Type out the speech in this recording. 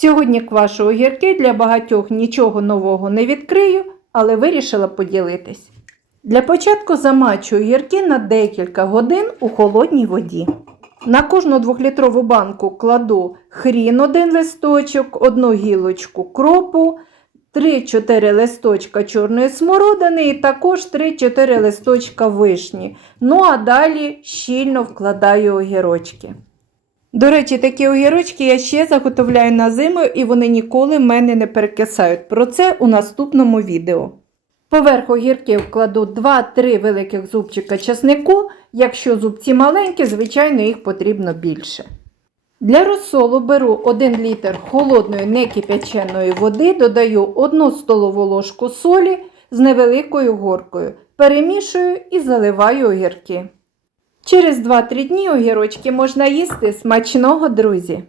Сьогодні квашу огірки для багатьох нічого нового не відкрию, але вирішила поділитись. Для початку замачую огірки на декілька годин у холодній воді. На кожну двохлітрову банку кладу хрін один листочок, одну гілочку кропу, 3-4 листочка чорної смородини і також 3-4 листочка вишні. Ну а далі щільно вкладаю огірочки. До речі, такі огірочки я ще заготовляю на зиму і вони ніколи в мене не перекисають. Про це у наступному відео. Поверх огірків кладу 2-3 великих зубчика часнику. Якщо зубці маленькі, звичайно, їх потрібно більше. Для розсолу беру 1 літр холодної некипяченої води, додаю 1 столову ложку солі з невеликою горкою, перемішую і заливаю огірки. Через 2-3 дні огірочки можна їсти смачного, друзі!